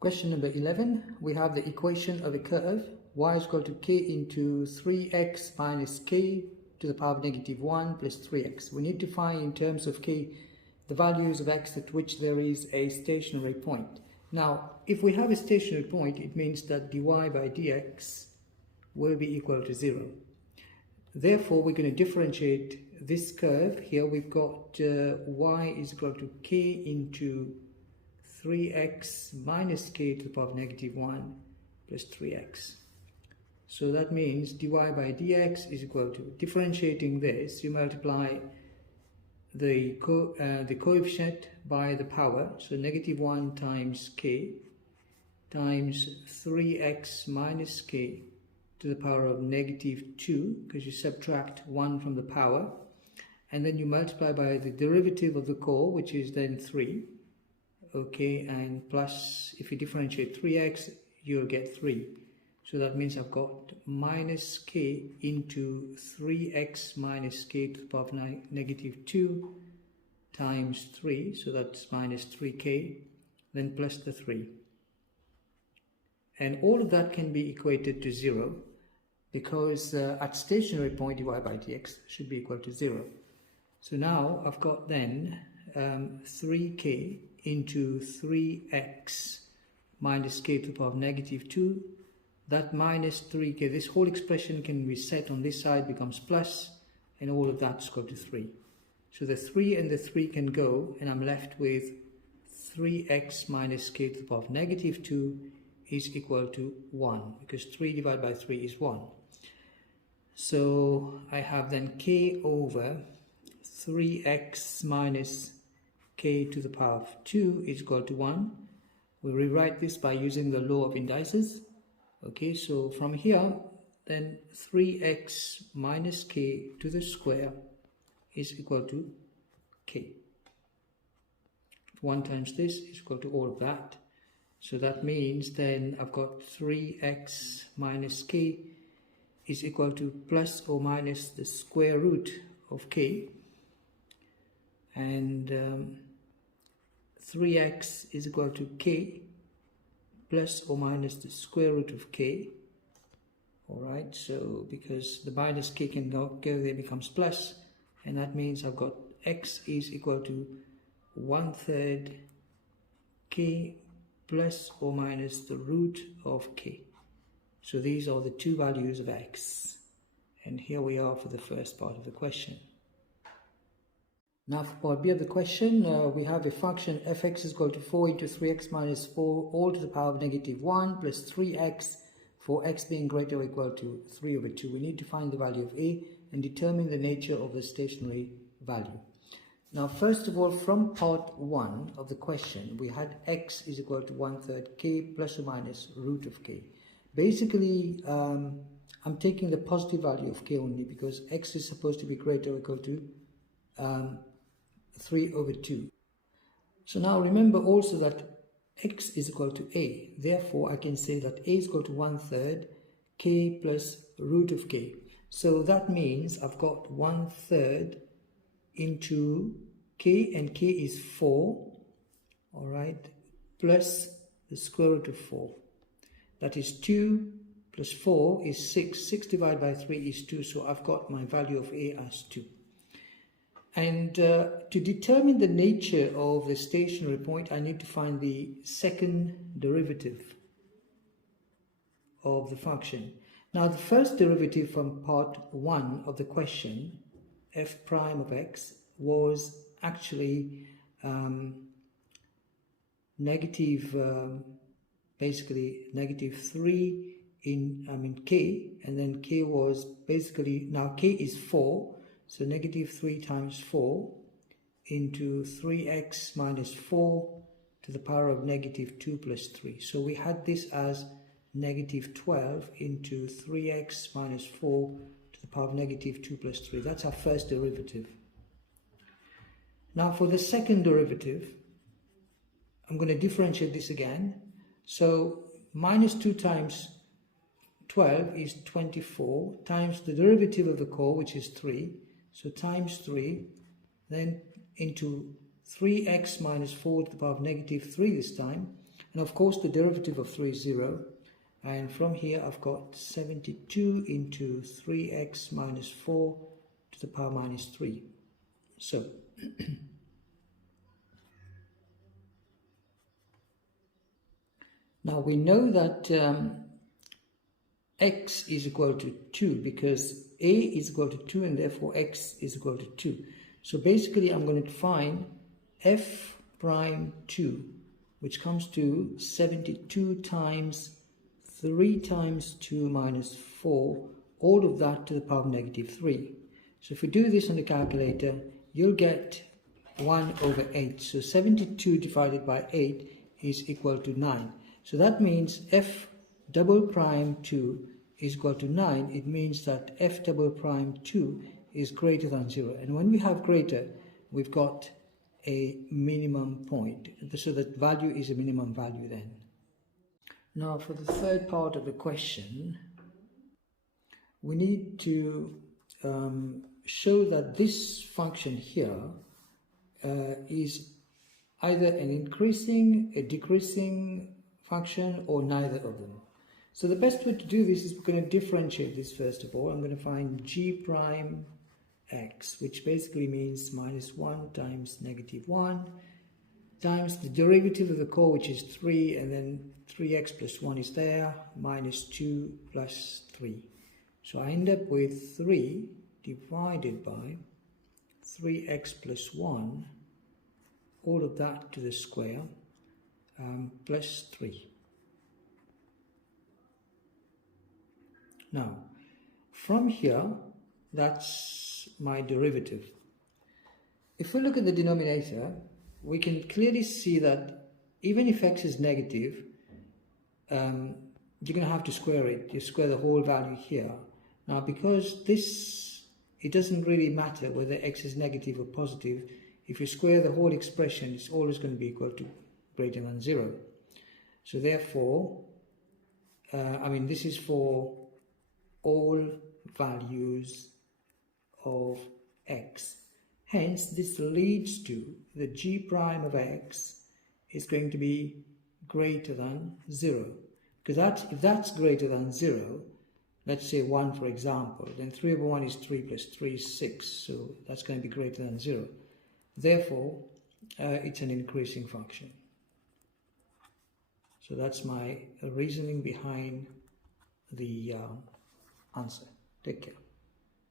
Question number 11, we have the equation of a curve y is equal to k into 3x minus k to the power of negative 1 plus 3x. We need to find in terms of k the values of x at which there is a stationary point. Now, if we have a stationary point, it means that dy by dx will be equal to 0. Therefore, we're going to differentiate this curve. Here we've got y is equal to k into 3x minus k to the power of negative 1 plus 3x. So that means dy by dx is equal to, differentiating this, you multiply the coefficient by the power, so negative 1 times k times 3x minus k to the power of negative 2, because you subtract 1 from the power, and then you multiply by the derivative of the co, which is then 3. Okay, and plus, if you differentiate 3x, you'll get 3. So that means I've got minus k into 3x minus k to the power of negative 2 times 3. So that's minus 3k, then plus the 3. And all of that can be equated to 0 because at stationary point dy by dx should be equal to 0. So now I've got then 3k into 3x minus k to the power of negative 2. That minus 3k, this whole expression can be set on this side, becomes plus, and all of that's equal to 3. So the 3 and the 3 can go, and I'm left with 3x minus k to the power of negative 2 is equal to 1, because 3 divided by 3 is 1. So I have then k over 3x minus k to the power of 2 is equal to 1. We rewrite this by using the law of indices. Okay, so from here, then 3x minus k to the square is equal to k. 1 times this is equal to all of that. So that means then I've got 3x minus k is equal to plus or minus the square root of k. And 3x is equal to k plus or minus the square root of k. Alright, so because the minus k can go there, becomes plus, and that means I've got x is equal to 1/3 k plus or minus the root of k. So these are the two values of x. And here we are for the first part of the question. Now for part B of the question, we have a function fx is equal to 4 into 3x minus 4 all to the power of negative 1 plus 3x for x being greater or equal to 3 over 2. We need to find the value of a and determine the nature of the stationary value. Now first of all, from part 1 of the question, we had x is equal to 1/3 k plus or minus root of k. Basically, I'm taking the positive value of k only because x is supposed to be greater or equal to 3 over 2. So now remember also that x is equal to a. Therefore, I can say that a is equal to 1/3 k plus root of k. So that means I've got 1/3 into k, and k is 4, all right, plus the square root of 4. That is 2 plus 4 is 6. 6 divided by 3 is 2, so I've got my value of a as 2. And to determine the nature of the stationary point, I need to find the second derivative of the function. Now the first derivative from part 1 of the question, f prime of x, was actually basically negative 3 in k, and then k was basically, now k is 4, so negative 3 times 4 into 3x minus 4 to the power of negative 2 plus 3. So we had this as negative 12 into 3x minus 4 to the power of negative 2 plus 3. That's our first derivative. Now for the second derivative, I'm going to differentiate this again. So minus 2 times 12 is 24 times the derivative of the co, which is 3. So times 3, then into 3x minus 4 to the power of negative 3 this time, And of course the derivative of 3 is 0. And from here I've got 72 into 3x minus 4 to the power minus 3. So now we know that x is equal to 2 because a is equal to 2 and therefore x is equal to 2. So basically I'm going to find f prime 2, which comes to 72 times 3 times 2 minus 4, all of that to the power of negative 3. So if we do this on the calculator, you'll get 1 over 8. So 72 divided by 8 is equal to 9. So that means f double prime 2 is equal to 9. It means that f double prime 2 is greater than 0. And when we have greater, we've got a minimum point. So that value is a minimum value then. Now for the third part of the question, we need to show that this function here is either an increasing, a decreasing function, or neither of them. So the best way to do this is we're going to differentiate this first of all. I'm going to find g prime x, which basically means minus 1 times negative 1 times the derivative of the core, which is 3, and then 3x plus 1 is there, minus 2 plus 3. So I end up with 3 divided by 3x plus 1, all of that to the square, plus 3. Now, from here, that's my derivative. If we look at the denominator, we can clearly see that even if x is negative, you're going to have to square it. You square the whole value here. Now, because this, it doesn't really matter whether x is negative or positive. If you square the whole expression, it's always going to be equal to greater than 0. So therefore, this is for all values of x. Hence, this leads to the g prime of x is going to be greater than 0. Because if that's greater than 0, let's say 1 for example, then 3 over 1 is 3 plus 3 is 6. So that's going to be greater than 0. Therefore, it's an increasing function. So that's my reasoning behind the answer. Take care.